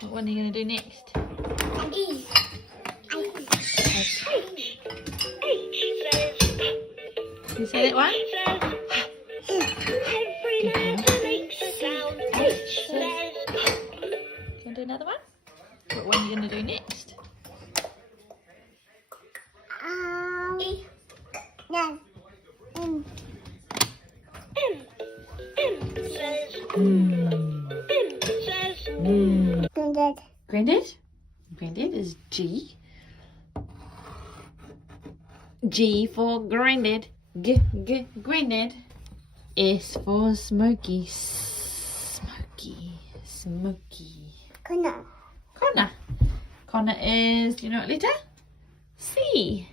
What one are you going to do next? E. You say that one? Can you do another one? What one are you going to do next? E. No. M. Granddad. Granddad? Granddad is G. G for granddad. Granddad. S for smoky. Smoky. Connor. Connor. Connor is, do you know what letter? C.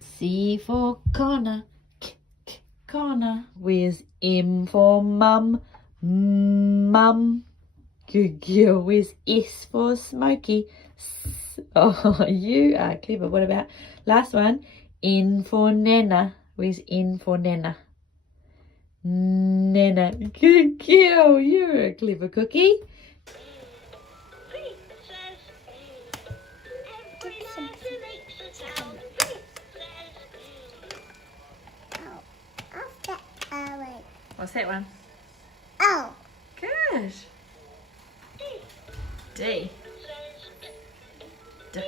C for Connor. Connor. Where's M for mum? Mum. Good girl. Where's S for smoky? Oh, you are clever. What about last one? N for Nana. Where's N for Nana? Nana. Good girl. You're a clever cookie. What's that one? Oh. Good. D. D.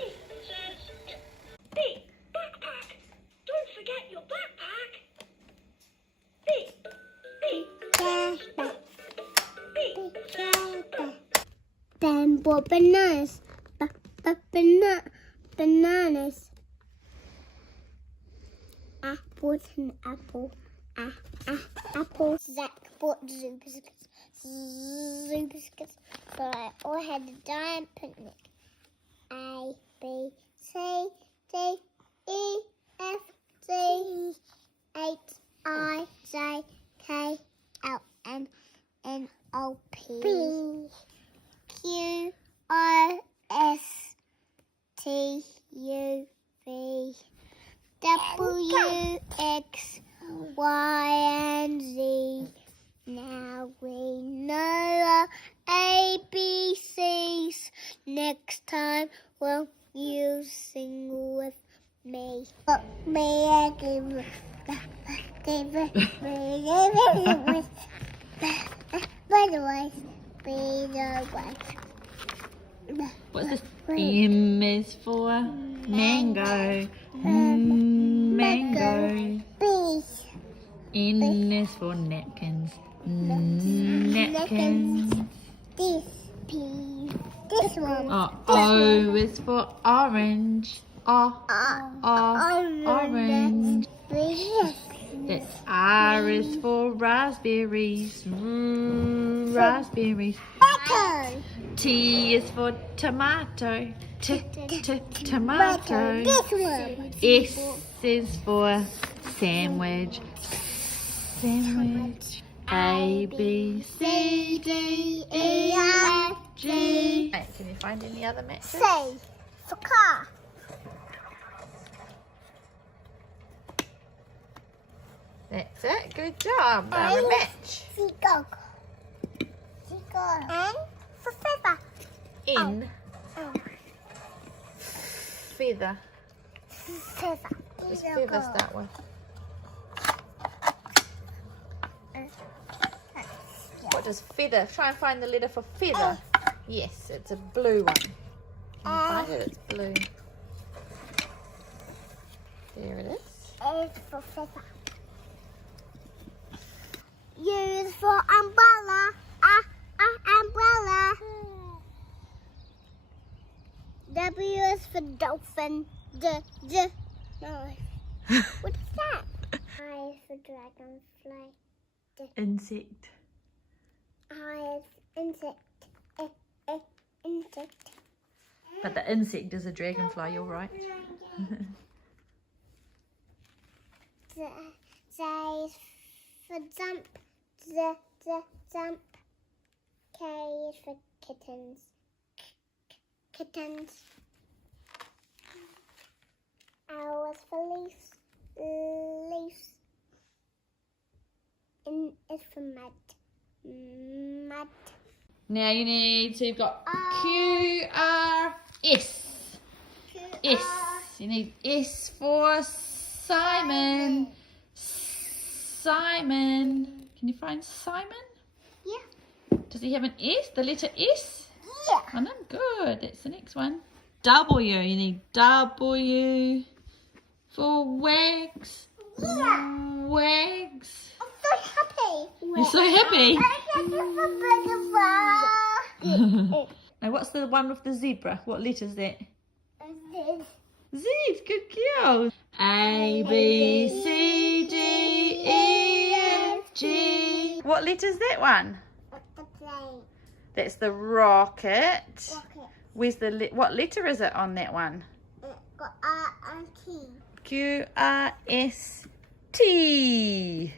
B. Backpack. Don't forget your backpack. B. Then for bananas. Bananas. Apples and apple. Apple. Zach bought zoo biscuits. So I all had a giant picnic. A, B, C, D, E, F, G, H, I, J, K, L, M, N, O, P, Q, R, S, T, U, V, W, X, Y, and Z. Now we know our ABCs. Next time, will you sing with me? May I give What's this? M is for mango. Mango. Bees. N is for napkins. Napkins. This pea. This one. Oh, O is for orange. Orange. It's R is for raspberries. Raspberries. Apple. T is for tomato. Tomato. This one. S is for sandwich. Sandwich. A, B, C, D, E, F, G. Hey, can you find any other matches? C for car. That's it. Good job. Now a match. Seagull. N for feather. N. Oh. Feather. Feather. Does feather start with? What does feather? Try and find the letter for feather. Yes, it's a blue one. Can you find it? It's blue. There it is. A for feather. U is for umbrella. Umbrella. W is for dolphin. No. What is that? I is for dragonfly. Insect. I is insect. Insect. But the insect is a dragonfly, you're right. Z is for jump. Jump. K is for kittens. Kittens. L is for leaves. Leaves. N is for mud. Mud. Now you need, so you've got Q-R-S. S. You need S for Simon. Simon. Can you find Simon? Yeah. Does he have an S? The letter S? Yeah. Oh no, good. That's the next one. W. You need W for Wags. Yeah. Wags. I'm so happy. You're so happy. This Now what's the one with the zebra? What letter is that? is Z. Good girl. A, B, C, D, E, F, G. What letter is that one? the plane. That's the rocket. Rocket. Where's the what letter is it on that one? Got R and T. Q R S T.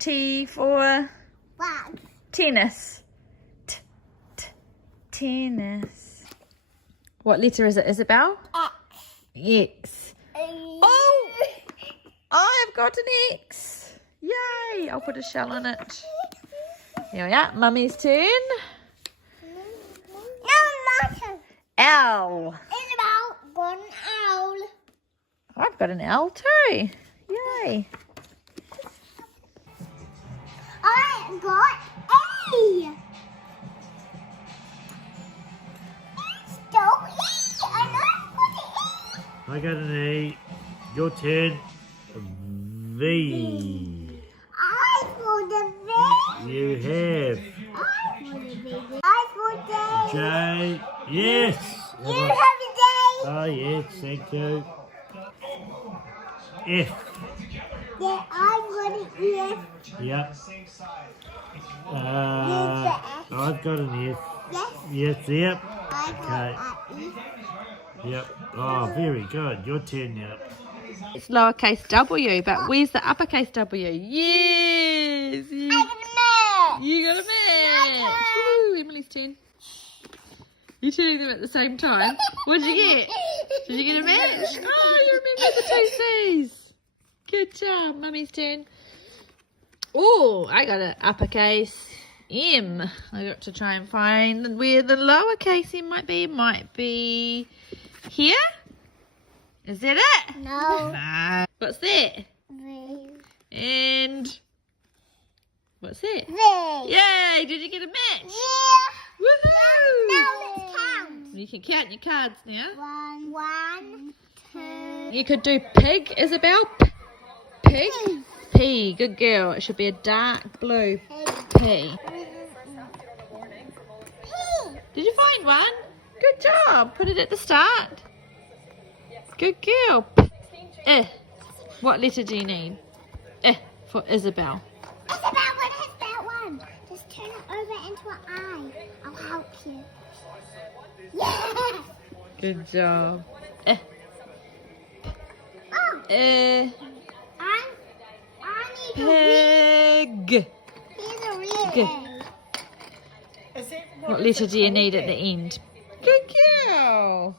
T for Wow. tennis. T t tennis. What letter is it, Isabel? X. Oh! I've got an X. Yay! I'll put a shell on it. Here we are. Mummy's turn. No, Martin. L. It's about one owl. I've got an L too. Yay. I got A. So easy. I know what it is. I got an A. Your turn. V. I for the V. You have. I for the J. Yes. You have a day. Oh, yes. Thank you. F. Yeah, I got it. Yes. Yep. I've got an F. Yes. Yes, yep. I Okay. got a E. Yep. Oh, very good. Your turn now. It's lowercase W, but where's the uppercase W? Yes! I got a match. You got a match! Woo, Emily's turn. You're turning them at the same time. What did you get? Did you get a match? Oh, you remember the two C's. Good job. Mummy's turn. Oh, I got an uppercase M. I got to try and find where the lowercase M might be. It might be here. Is that it? No. No. What's that? V. And what's that? V. Yay! Did you get a match? Yeah. Woohoo! Now let's count. You can count your cards now. 1, 2. You could do pig, Isabel. Pig. P. Good girl. It should be a dark blue P. Did you find one? Good job. Put it at the start. Good girl. What letter do you need? For Isabel. Isabel, what is that one? Just turn it over into an eye. I'll help you. Yeah. Good job. Oh, I need a real. Pig. Here's a real Good. egg. What letter do you need at the end? Good girl.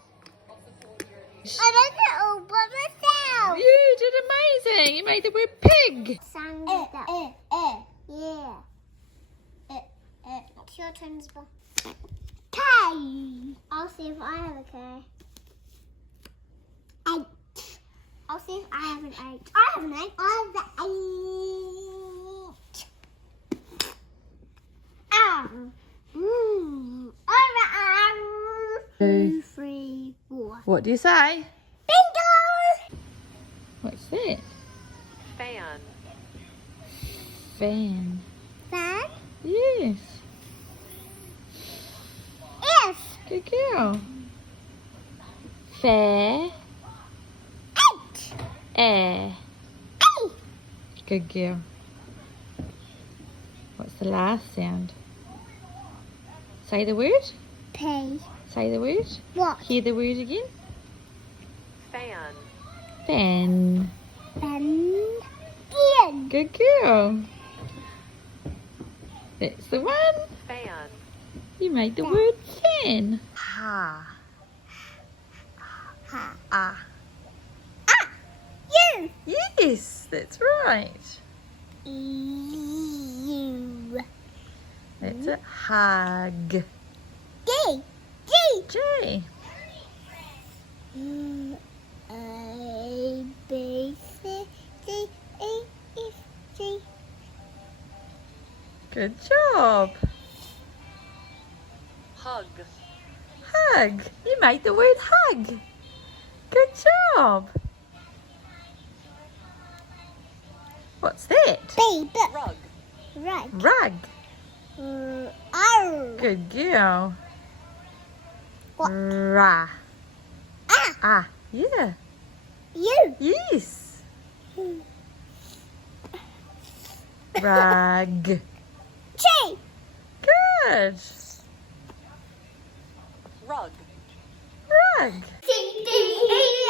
I did it all by myself. You did amazing. You made the word pig. Sang that. Yeah. It's your turn, Isabel. K. I'll see if I have a K. 8. I'll see if I have an 8. I have an 8. I have the 8. I have 2, 3, 4. What do you say? Bingo! What's that? Fan. Fan. Fan. Yes. Yes. Good girl. Fair. 8. Air. 8. Good girl. What's the last sound? Say the word. P. Say the word. What? Hear the word again. Fan. Fan. Fan. Good girl. That's the one. Fan. You made the word fan. Ha. Ha. Ah. You. Yes, that's right. You. It's a hug. D. G. J. A, B, C, D, E, F, G. Good job. Hug. Hug. You made the word hug. Good job. What's that? B, B. Rug. Rug. Rug. R. Good girl. What? Ra. Ah. Ah. Yeah. U. Yes. Rug. J. Good. Rug. Rug. D, D, E,